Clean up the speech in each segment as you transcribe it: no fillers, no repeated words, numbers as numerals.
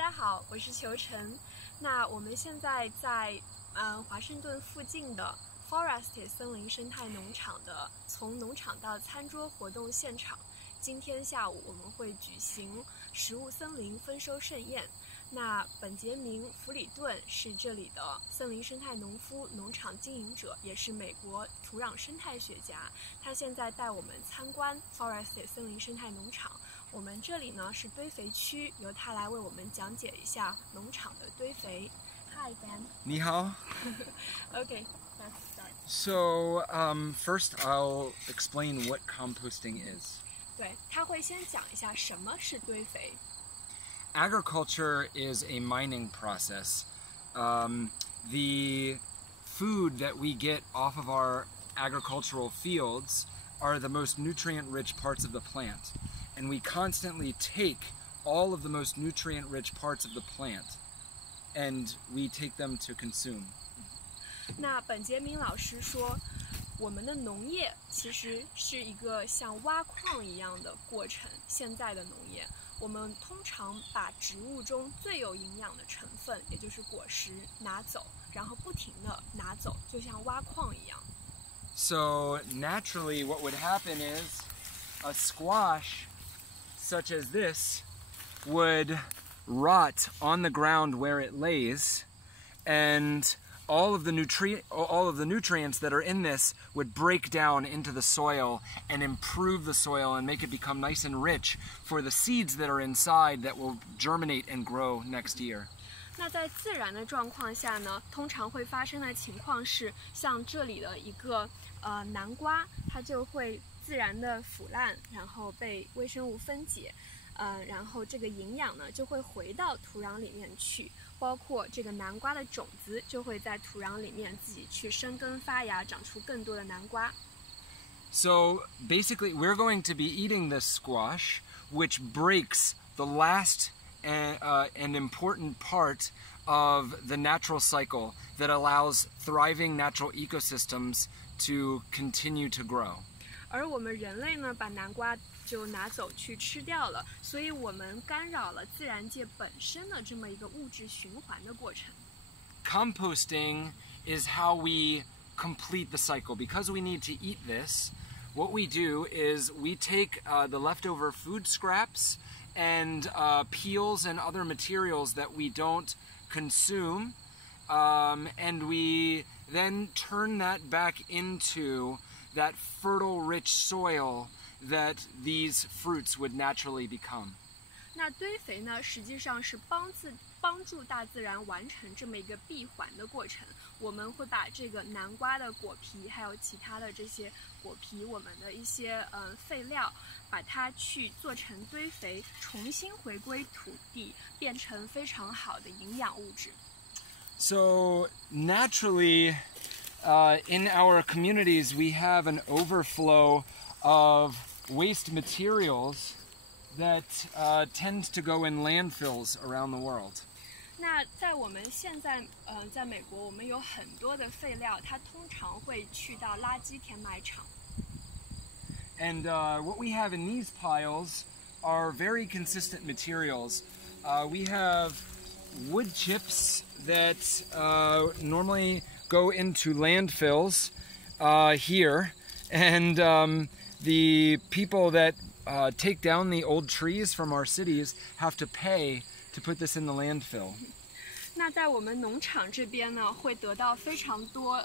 大家好，我是裘晨。那我们现在在华盛顿附近的 Forest 森林生态农场的从农场到餐桌活动现场。今天下午我们会举行食物森林丰收盛宴。那本杰明·弗里顿是这里的森林生态农夫、农场经营者，也是美国土壤生态学家。他现在带我们参观 Forest 森林生态农场。我们这里呢是堆肥区，由他来为我们讲解一下农场的堆肥。Hi Ben. 你好。Okay, let's start. So first I'll explain what composting is. 对，他会先讲一下什么是堆肥。Agriculture is a mining process. The food that we get off of our agricultural fields are the most nutrient-rich parts of the plant. And we constantly take all of the most nutrient-rich parts of the plant and we take them to consume. 那本杰明老师说，我们的农业其实是一个像挖矿一样的过程。现在的农业，我们通常把植物中最有营养的成分，也就是果实拿走，然后不停地拿走，就像挖矿一样。So naturally what would happen is a squash such as this would rot on the ground where it lays, and all of the nutrients that are in this would break down into the soil and improve the soil and make it become nice and rich for the seeds that are inside that will germinate and grow next year. 那在自然的状况下呢，通常会发生的情况是，像这里的一个南瓜，它就会自然的腐烂，然后被微生物分解，然后这个营养呢就会回到土壤里面去，包括这个南瓜的种子就会在土壤里面自己去生根发芽，长出更多的南瓜。So basically we're going to be eating this squash, which breaks the last an important part of the natural cycle that allows thriving natural ecosystems to continue to grow. 而我们人类呢，把南瓜就拿走去吃掉了，所以我们干扰了自然界本身的这么一个物质循环的过程。Composting is how we complete the cycle. Because we need to eat this, what we do is we take the leftover food scraps and peels and other materials that we don't consume, and we then turn that back into that fertile, rich soil that these fruits would naturally become. 那堆肥呢，实际上是帮助大自然完成这么一个闭环的过程。我们会把这个南瓜的果皮，还有其他的这些果皮，我们的一些废料，把它去做成堆肥，重新回归土地，变成非常好的营养物质。So naturally, in our communities, we have an overflow of waste materials that tend to go in landfills around the world. 那在我们现在，在美国，我们有很多的废料，它通常会去到垃圾填埋场。And what we have in these piles are very consistent materials. We have wood chips that normally go into landfills here, and the people that take down the old trees from our cities have to pay to put this in the landfill. 那在我们农场这边呢，会得到非常多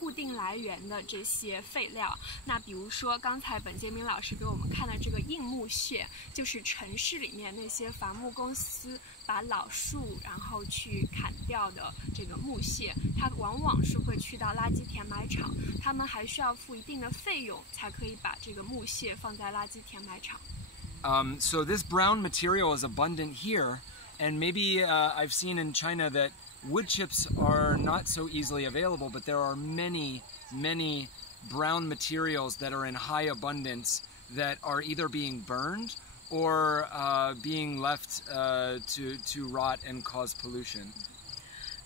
固定来源的这些废料。那比如说刚才本杰明老师给我们看的这个硬木屑，就是城市里面那些伐木公司把老树然后去砍掉的这个木屑，它往往是会去到垃圾填埋场，他们还需要付一定的费用才可以把这个木屑放在垃圾填埋场。So this brown material is abundant here. And maybe I've seen in China that wood chips are not so easily available, but there are many, many brown materials that are in high abundance that are either being burned or being left to rot and cause pollution.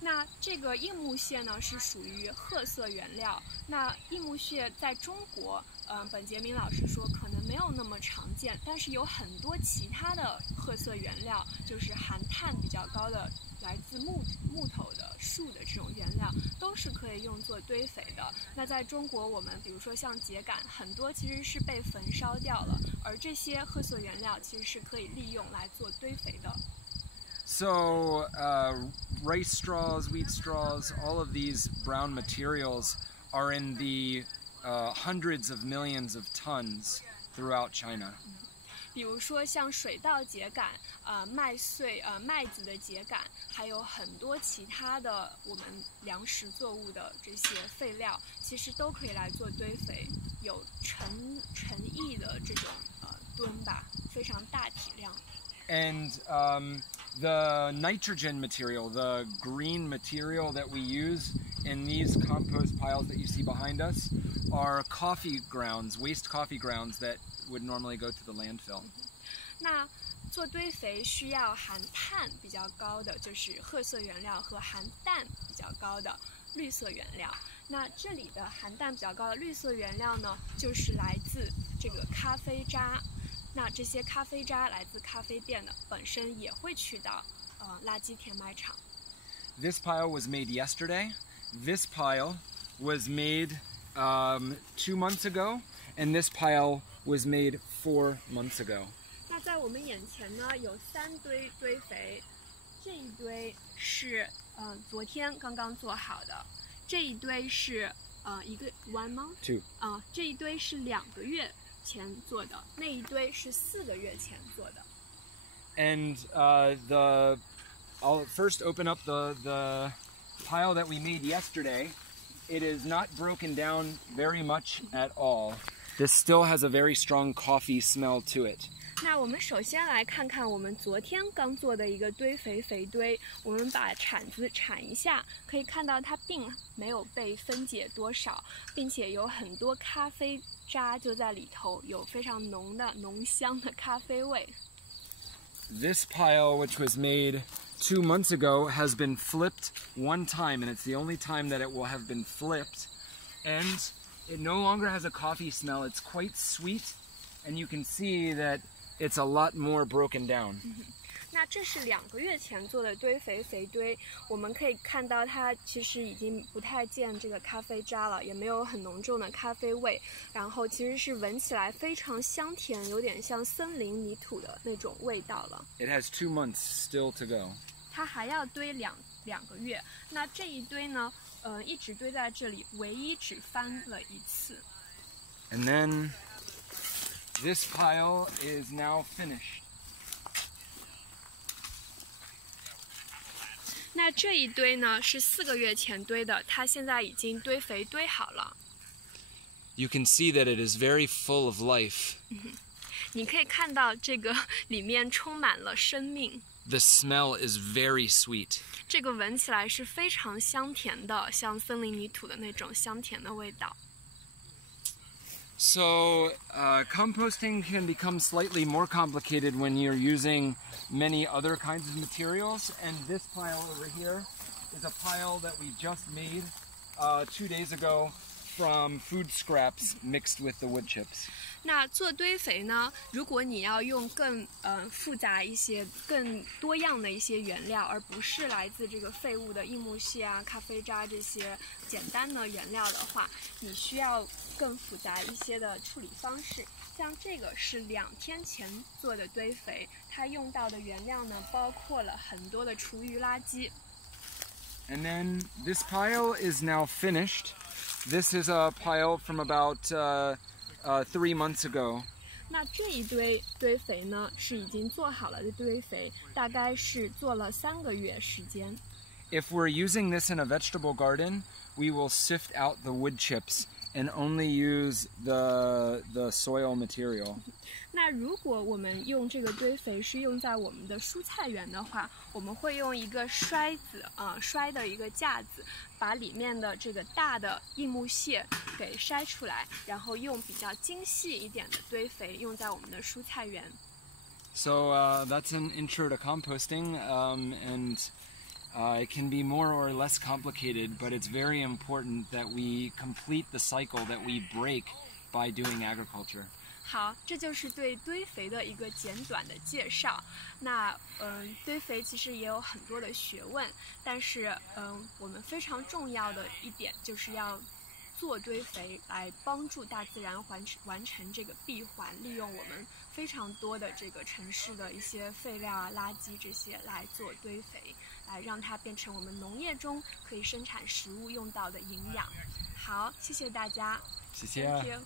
那这个硬木屑呢是属于褐色原料。那硬木屑在中国，本杰明老师说可能没有有那么常见，但是有很多其他的褐色原料，就是含碳比较高的，来自木头的、树的这种原料，都是可以用作堆肥的。那在中国，我们比如说像秸秆，很多其实是被焚烧掉了，而这些褐色原料其实是可以利用来做堆肥的。So rice straws, wheat straws, all of these brown materials are in the hundreds of millions of tons throughout China. 比如说像水稻秸秆、麦子的秸秆，还有很多其他的我们粮食作物的这些废料，其实都可以来做堆肥，有成亿的这种吨吧，非常大体量。And the nitrogen material, the green material that we use in these compost piles that you see behind us, are coffee grounds, waste coffee grounds that would normally go to the landfill. 那做堆肥需要含碳比较高的，就是褐色原料和含氮比较高的绿色原料。那这里的含氮比较高的绿色原料呢，就是来自这个咖啡渣。那这些咖啡渣来自咖啡店的，本身也会去到垃圾填埋场。This pile was made yesterday. This pile was made 2 months ago, and this pile was made 4 months ago. 那在我们眼前呢，有3堆堆肥，这一堆是昨天刚刚做好的，这一堆是一个 1 month Two. 这一堆是2个月前做的，那一堆是4个月前做的。And I'll first open up the pile that we made yesterday. It is not broken down very much at all. This still has a very strong coffee smell to it. 那我们首先来看看我们昨天刚做的一个堆肥肥堆，我们把铲子铲一下，可以看到它并没有被分解多少，并且有很多咖啡渣就在里头，有非常浓香的咖啡味。This pile, which was made 2 months ago, has been flipped 1 time, and it's the only time that it will have been flipped. And it no longer has a coffee smell. It's quite sweet, and you can see that it's a lot more broken down. 那这是2个月前做的堆肥肥堆，我们可以看到它其实已经不太见这个咖啡渣了，也没有很浓重的咖啡味，然后其实是闻起来非常香甜，有点像森林泥土的那种味道了。It has 2 months still to go. 它还要堆2个月，那这一堆呢，一直堆在这里，唯一只翻了1次。And then this pile is now finished. 那这一堆呢是4个月前堆的，它现在已经堆肥堆好了。You can see that it is very full of life. 你可以看到这个里面充满了生命。The smell is very sweet. 这个闻起来是非常香甜的，像森林泥土的那种香甜的味道。So composting can become slightly more complicated when you're using many other kinds of materials. And this pile over here is a pile that we just made 2 days ago from food scraps mixed with the wood chips. 那做堆肥呢，如果你要用更复杂一些、更多样的一些原料，而不是来自这个废物的硬木屑啊、咖啡渣这些简单的原料的话，你需要更复杂一些的处理方式。像这个是2天前做的堆肥，它用到的原料呢，包括了很多的厨余垃圾。And then this pile is now finished. This is a pile from about 3 months ago. 那这一堆堆肥呢，是已经做好了的堆肥，大概是做了3个月时间。If we're using this in a vegetable garden, we will sift out the wood chips and only use the soil material. 那如果我们用这个堆肥是用在我们的蔬菜园的话，我们会用一个筛的一个架子，把里面的这个大的硬木屑给筛出来，然后用比较精细一点的堆肥用在我们的蔬菜园。So that's an intro to composting, and it can be more or less complicated, but it's very important that we complete the cycle that we break by doing agriculture. 好，这就是对堆肥的一个简短的介绍。那堆肥其实也有很多的学问，但是我们非常重要的一点就是要做堆肥来帮助大自然完成这个闭环，利用我们非常多的这个城市的一些废料啊、垃圾这些来做堆肥，来让它变成我们农业中可以生产食物用到的营养。好，谢谢大家，谢谢。Thank you